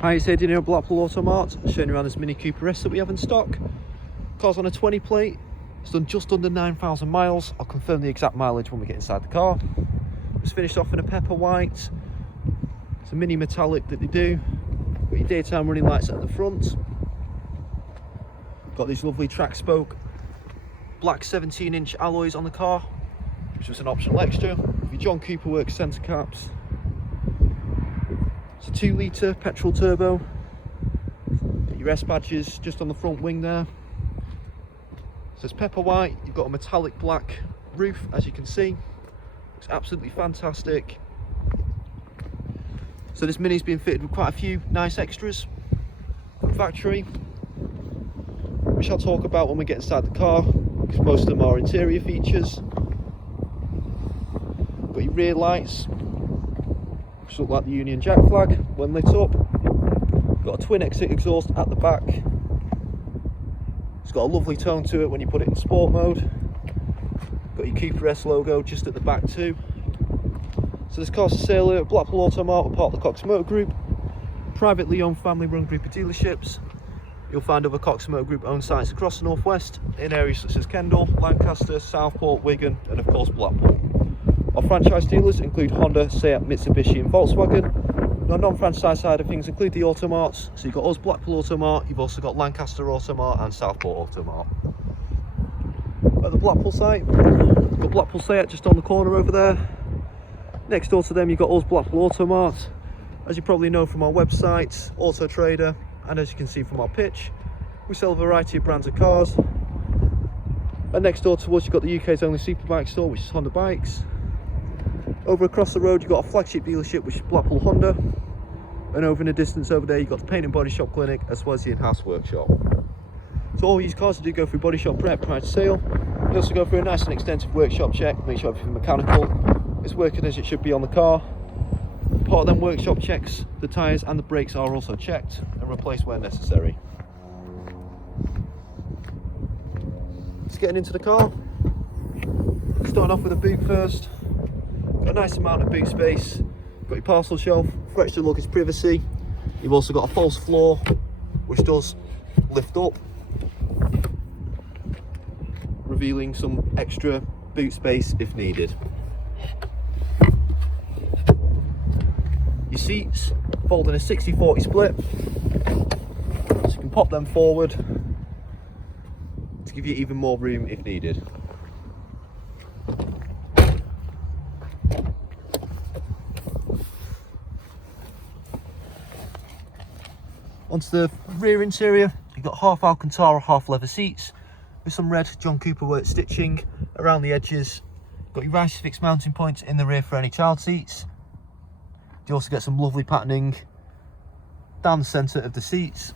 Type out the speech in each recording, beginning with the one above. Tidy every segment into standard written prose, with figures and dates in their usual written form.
Hi, it's Aidan here at Blackpool Automart, showing you around this Mini Cooper S that we have in stock. Car's on a 20 plate, it's done just under 9,000 miles. I'll confirm the exact mileage when we get inside the car. It's finished off in a pepper white. It's a mini metallic that they do. Got your daytime running lights at the front. Got these lovely track spoke black 17-inch alloys on the car, which was an optional extra. Your John Cooper Works centre caps. It's a 2-litre petrol turbo. Got your S badges just on the front wing there. So it's pepper white. You've got a metallic black roof, as you can see. It's absolutely fantastic. So this Mini's been fitted with quite a few nice extras from factory, which I'll talk about when we get inside the car, because most of them are interior features. Got your rear lights, which look like the Union Jack flag when lit up. Got a twin exit exhaust at the back. It's got a lovely tone to it when you put it in sport mode. Got your Cooper S logo just at the back too. So this car's for sale here at Blackpool Automart. We're part of the Cox Motor Group, privately owned, family run group of dealerships. You'll find other Cox Motor Group owned sites across the northwest in areas such as Kendal, Lancaster, Southport, Wigan and of course Blackpool. Our franchise dealers include Honda, Seat, Mitsubishi and Volkswagen. And our non-franchise side of things include the Automarts. So you've got us, Blackpool Automart, you've also got Lancaster Automart and Southport Automart. At the Blackpool site, you've got Blackpool Seat just on the corner over there. Next door to them you've got us, Blackpool Automart. As you probably know from our website, Auto Trader, and as you can see from our pitch, we sell a variety of brands of cars. And next door to us you've got the UK's only superbike store, which is Honda Bikes. Over across the road you've got a flagship dealership, which is Blackpool Honda. And over in the distance over there you've got the paint and body shop clinic, as well as the in-house workshop. So all these cars do go through body shop prep prior to sale. You also go through a nice and extensive workshop check, make sure everything mechanical is working as it should be on the car. Part of them workshop checks, the tyres and the brakes are also checked and replaced where necessary. Just getting into the car, starting off with a boot first. Got a nice amount of boot space, got your parcel shelf for extra luggage privacy. You've also got a false floor which does lift up, revealing some extra boot space if needed. Your seats fold in a 60-40 split, so you can pop them forward to give you even more room if needed. Onto the rear interior, you've got half Alcantara, half leather seats with some red John Cooper Works stitching around the edges. Got your Isofix mounting points in the rear for any child seats. You also get some lovely patterning down the centre of the seats.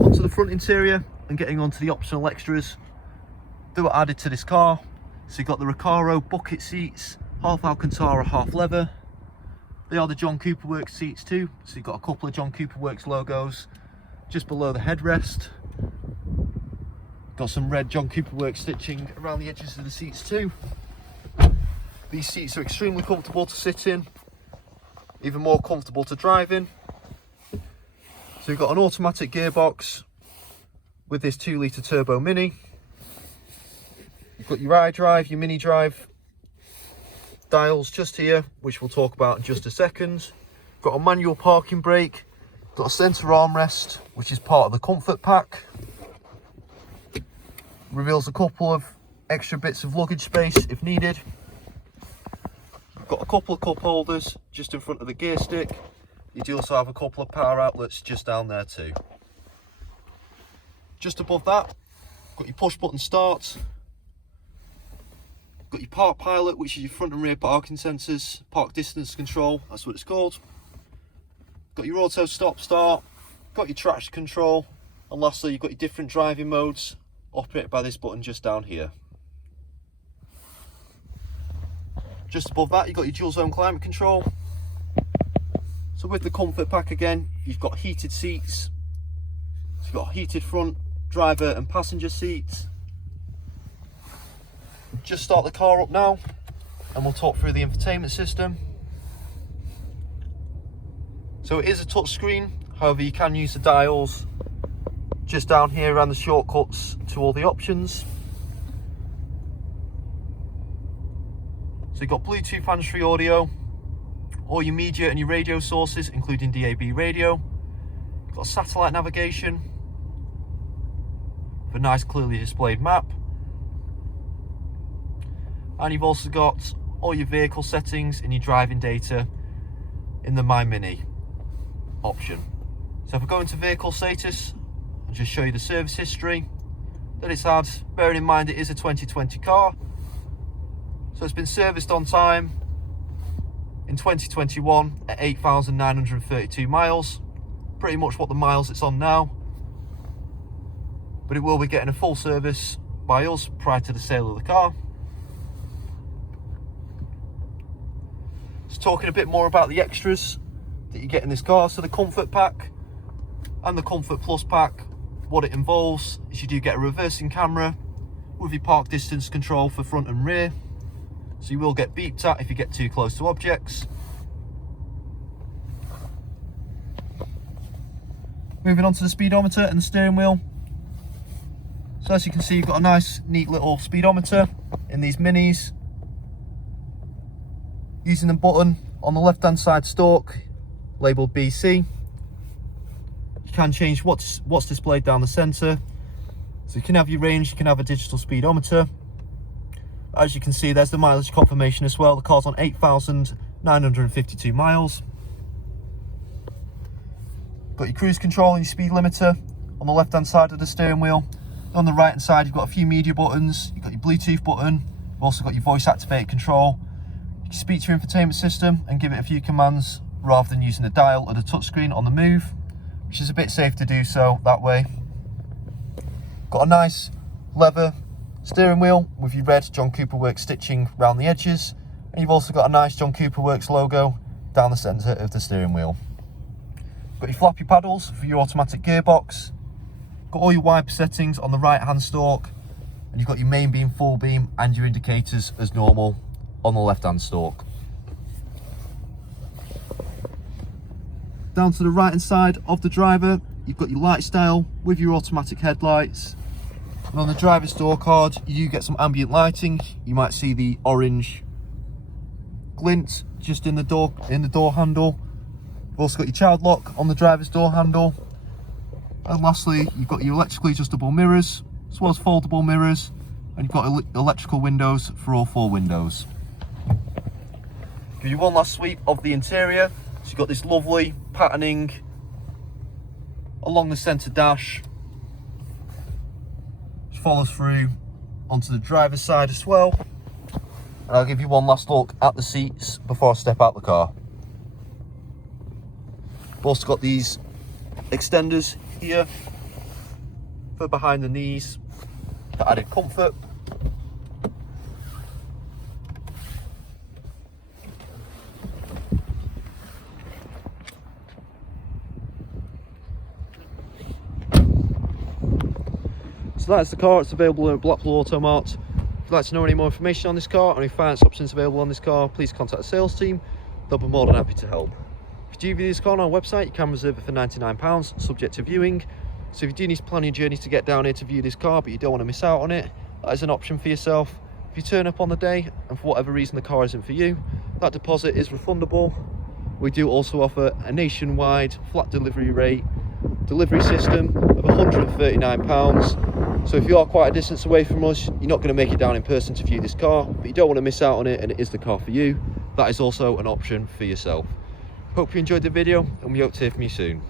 Onto the front interior and getting onto the optional extras that were added to this car. So you've got the Recaro bucket seats, half Alcantara, half leather. They are the John Cooper Works seats too, so you've got a couple of John Cooper Works logos just below the headrest. Got some red John Cooper Works stitching around the edges of the seats too. These seats are extremely comfortable to sit in, even more comfortable to drive in. So you've got an automatic gearbox with this 2-litre turbo Mini. You've got your iDrive, your Mini Drive dials just here, which we'll talk about in just a second. Got a manual parking brake, got a centre armrest, which is part of the comfort pack. Reveals a couple of extra bits of luggage space if needed. We've got a couple of cup holders just in front of the gear stick. You do also have a couple of power outlets just down there too. Just above that, got your push button start. Got your park pilot, which is your front and rear parking sensors, park distance control, that's what it's called. Got your auto stop start, got your traction control, and lastly you've got your different driving modes, operated by this button just down here. Just above that you've got your dual zone climate control. So with the comfort pack again, you've got heated seats, so you've got a heated front, driver and passenger seats. Just start the car up now. and we'll talk through the infotainment system. So it is a touch screen, however you can use the dials just down here around the shortcuts to all the options. So you've got Bluetooth hands-free audio, all your media and your radio sources, including DAB radio. You've got satellite navigation with a nice clearly displayed map. And you've also got all your vehicle settings and your driving data in the My Mini option. So if I go into vehicle status, I'll just show you the service history that it's had, bearing in mind it is a 2020 car. So it's been serviced on time in 2021 at 8,932 miles, pretty much what the miles it's on now, but it will be getting a full service by us prior to the sale of the car. Just talking a bit more about the extras that you get in this car. So the Comfort Pack and the Comfort Plus Pack, what it involves is you do get a reversing camera with your park distance control for front and rear. So you will get beeped at if you get too close to objects. Moving on to the speedometer and the steering wheel. So as you can see, you've got a nice, neat little speedometer in these minis. Using the button on the left-hand side stalk, labelled BC, you can change what's displayed down the centre. So you can have your range, you can have a digital speedometer. As you can see, there's the mileage confirmation as well. The car's on 8,952 miles. Got your cruise control and your speed limiter on the left hand side of the steering wheel. On the right hand side, you've got a few media buttons. You've got your Bluetooth button. You've also got your voice activated control. You can speak to your infotainment system and give it a few commands rather than using a dial or the touchscreen on the move, which is a bit safe to do so that way. Got a nice leather steering wheel with your red John Cooper Works stitching around the edges, and you've also got a nice John Cooper Works logo down the centre of the steering wheel. Got your flappy paddles for your automatic gearbox. Got all your wiper settings on the right hand stalk, and you've got your main beam, full beam and your indicators as normal on the left hand stalk. Down to the right hand side of the driver, you've got your light style with your automatic headlights. And on the driver's door card, you get some ambient lighting. You might see the orange glint just in the door handle. You've also got your child lock on the driver's door handle. And lastly, you've got your electrically adjustable mirrors, as well as foldable mirrors, and you've got electrical windows for all 4 windows. Give you one last sweep of the interior. So you've got this lovely patterning along the centre dash, which follows through onto the driver's side as well. And I'll give you one last look at the seats before I step out the car. We've also got these extenders here for behind the knees for added comfort. So that's the car. It's available at Blackpool Automart. If you'd like to know any more information on this car or any finance options available on this car, please contact the sales team. They'll be more than happy to help. If you do view this car on our website, you can reserve it for £99, subject to viewing. So if you do need to plan your journey to get down here to view this car, but you don't want to miss out on it, that is an option for yourself. If you turn up on the day and for whatever reason the car isn't for you, that deposit is refundable. We do also offer a nationwide flat delivery system of £139. So if you are quite a distance away from us, you're not going to make it down in person to view this car, but you don't want to miss out on it and it is the car for you, that is also an option for yourself. Hope you enjoyed the video and we hope to hear from you soon.